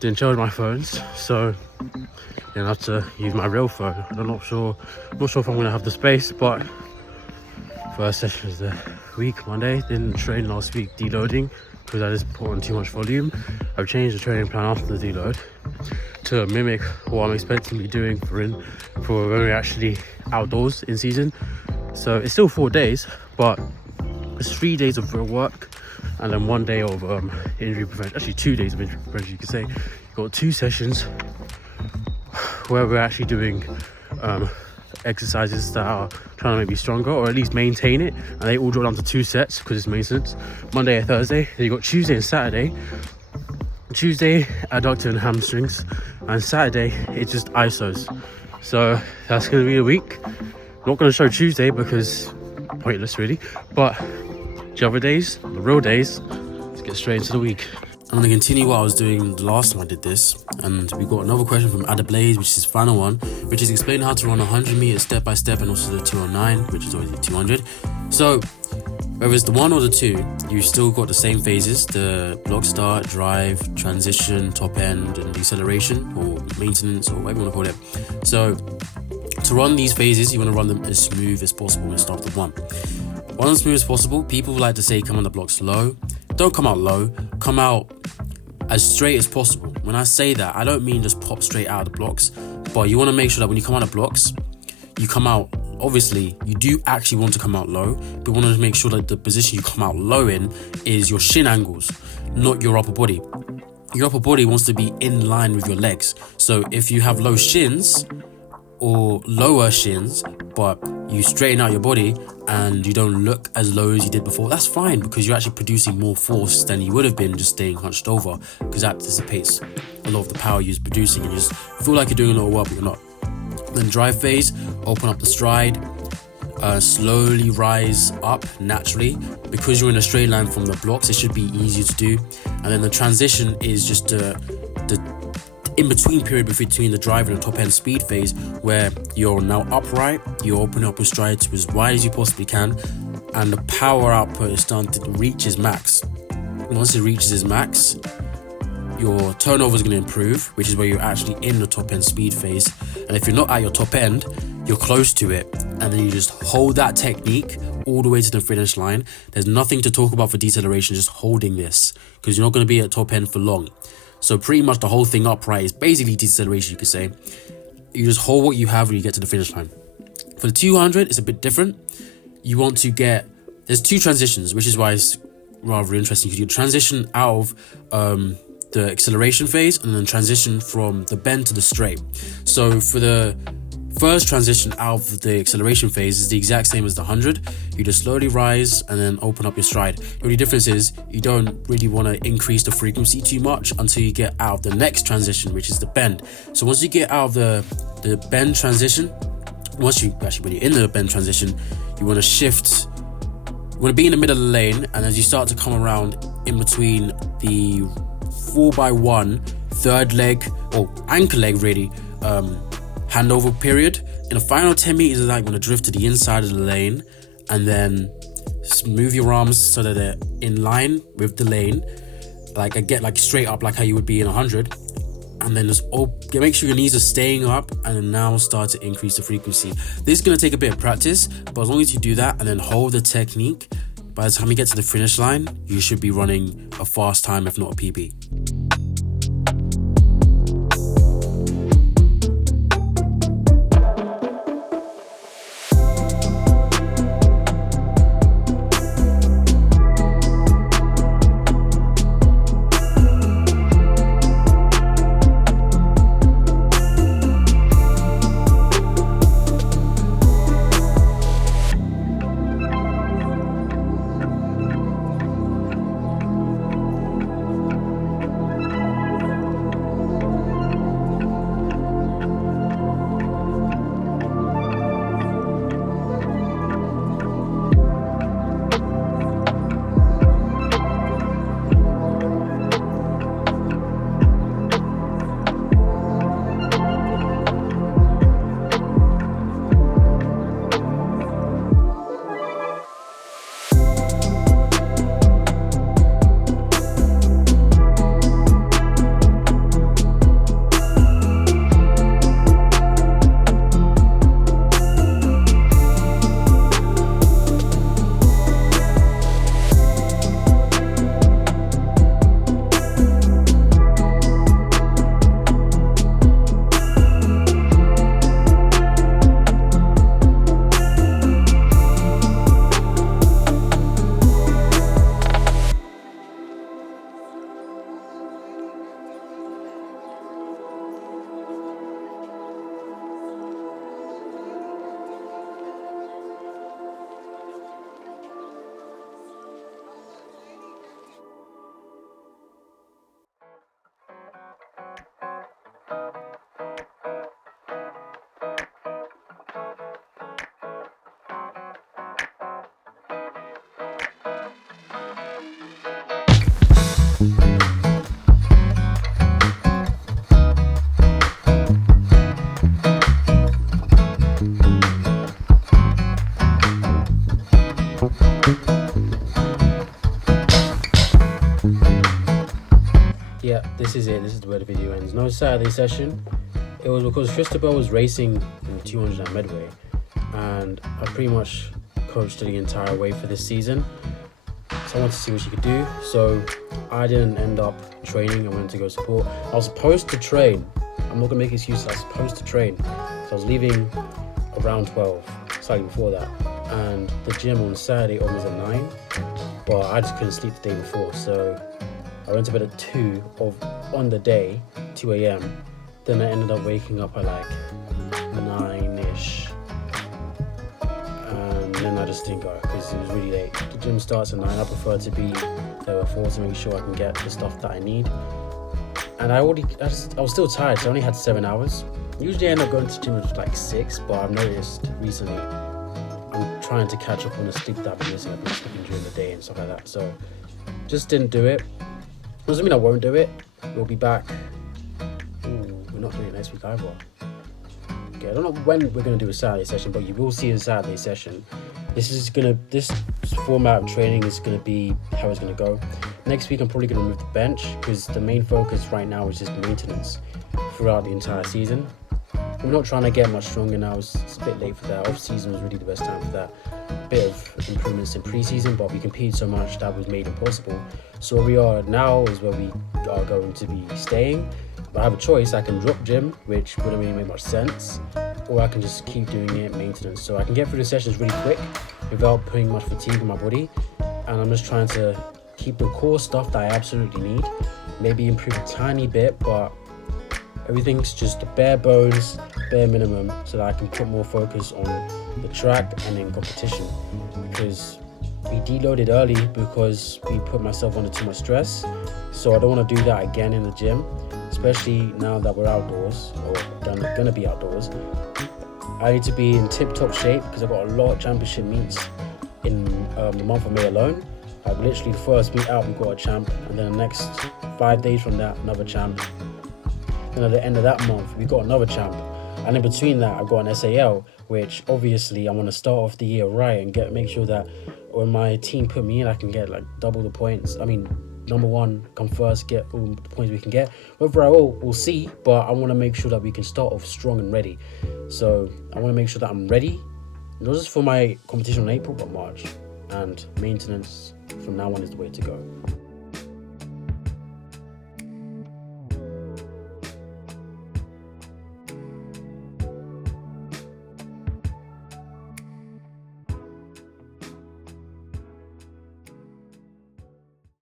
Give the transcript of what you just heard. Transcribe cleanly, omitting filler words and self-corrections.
didn't charge my phones, so I have to use my real phone. I'm not sure if I'm gonna have the space, but first session of the week, Monday. Didn't train last week deloading because I just put on too much volume. I've changed the training plan after the deload to mimic what I'm expecting to be doing for when we're actually outdoors in season. So it's still 4 days, but it's 3 days of real work and then 1 day of injury prevention. Actually 2 days of injury prevention, you could say. You've got 2 sessions where we're actually doing exercises that are trying to make me stronger, or at least maintain it, and they all drop down to 2 sets because it's maintenance. Monday and Thursday. Then you got Tuesday and Saturday. Tuesday adductor and hamstrings, and Saturday it's just isos. So that's going to be the week. Not going to show Tuesday because pointless really, but the other days, the real days, let's get straight into the week. I'm going to continue what I was doing the last time I did this, and we got another question from Adablaze, which is his final one, which is explain how to run 100 meters step by step, and also the 209, which is always 200. So whether it's the 1 or the 2, you still got the same phases: the block start, drive, transition, top end, and deceleration, or maintenance, or whatever you want to call it. So to run these phases, you want to run them as smooth as possible and start with 1. Run as smooth as possible. People like to say come on the blocks low. Don't come out low, come out as straight as possible. When I say that, I don't mean just pop straight out of the blocks, but you want to make sure that when you come out of blocks, you come out, obviously, you do actually want to come out low, but you want to make sure that the position you come out low in is your shin angles, not your upper body. Your upper body wants to be in line with your legs. So if you have low shins or lower shins, but you straighten out your body and you don't look as low as you did before, that's fine, because you're actually producing more force than you would have been just staying hunched over, because that dissipates a lot of the power you're producing and you just feel like you're doing a lot of work, but you're not. Then drive phase, open up the stride, slowly rise up naturally. Because you're in a straight line from the blocks, it should be easier to do. And then the transition is just the in-between period between the drive and the top end speed phase, where you're now upright, you open up your stride to as wide as you possibly can, and the power output is starting to reach its max. Once it reaches its max, your turnover is going to improve, which is where you're actually in the top end speed phase. And if you're not at your top end, you're close to it, and then you just hold that technique all the way to the finish line. There's nothing to talk about for deceleration, just holding this, because you're not going to be at top end for long. So pretty much the whole thing upright is basically deceleration, you could say. You just hold what you have when you get to the finish line. For the 200, it's a bit different. You want to there's 2 transitions, which is why it's rather interesting, because you transition out of the acceleration phase and then transition from the bend to the straight. So for the first transition out of the acceleration phase is the exact same as the 100. You just slowly rise and then open up your stride. The only difference is you don't really want to increase the frequency too much until you get out of the next transition, which is the bend. So once you get out of the bend transition, when you're in the bend transition, you want to shift. You want to be in the middle of the lane, and as you start to come around in between the 4x1 third leg or anchor leg really handover period, in the final 10 meters is like going to drift to the inside of the lane, and then move your arms so that they're in line with the lane, like straight up like how you would be in 100, and then just make sure your knees are staying up, and then now start to increase the frequency. This is going to take a bit of practice, but as long as you do that and then hold the technique, by the time you get to the finish line, you should be running a fast time, if not a PB. this is it. This is where the video ends. No Saturday session. It was because Christabel was racing in 200 at Medway, and I pretty much coached her the entire way for this season. So I wanted to see what she could do. So I didn't end up training. I went to go support. I was supposed to train. I'm not gonna make excuses. I was supposed to train. So I was leaving around 12, slightly before that. And the gym on Saturday opens at 9, but I just couldn't sleep the day before. So I went to bed at 2 on the day, 2 a.m. Then I ended up waking up at like 9ish. And then I just didn't go because it was really late. The gym starts at 9. I prefer to be there at 4 to make sure I can get the stuff that I need. And I was still tired, so I only had 7 hours. Usually I end up going to the gym at like 6, but I've noticed recently I'm trying to catch up on the sleep that I've been missing. I've been sleeping during the day and stuff like that. So just didn't do it. Doesn't mean I won't do it. We'll be back. Ooh, we're not doing it next week either. Okay, I don't know when we're gonna do a Saturday session, but you will see a Saturday session. This format of training is gonna be how it's gonna go. Next week I'm probably gonna remove the bench because the main focus right now is just maintenance throughout the entire season. We're not trying to get much stronger now. It's a bit late for that. Off season was really the best time for that. Bit of improvements in pre-season, but we competed so much that was made impossible. So where we are now is where we are going to be staying. But I have a choice. I can drop gym, which wouldn't really make much sense, or I can just keep doing it maintenance. So I can get through the sessions really quick without putting much fatigue in my body. And I'm just trying to keep the core stuff that I absolutely need. Maybe improve a tiny bit, but everything's just the bare bones, bare minimum, so that I can put more focus on the track and in competition. Because we deloaded early because we put myself under too much stress. So I don't want to do that again in the gym, especially now that we're outdoors, or gonna be outdoors. I need to be in tip-top shape because I've got a lot of championship meets in the month of May alone. Like literally the first meet out, we've got a champ, and then the next 5 days from that, another champ. And at the end of that month, we got another champ. And in between that, I've got an SAL, which obviously I want to start off the year right and make sure that when my team put me in, I can get like double the points. I mean, number one, come first, get all the points we can get. Whether I will, we'll see, but I want to make sure that we can start off strong and ready. So I want to make sure that I'm ready, not just for my competition in April, but March. And maintenance from now on is the way to go.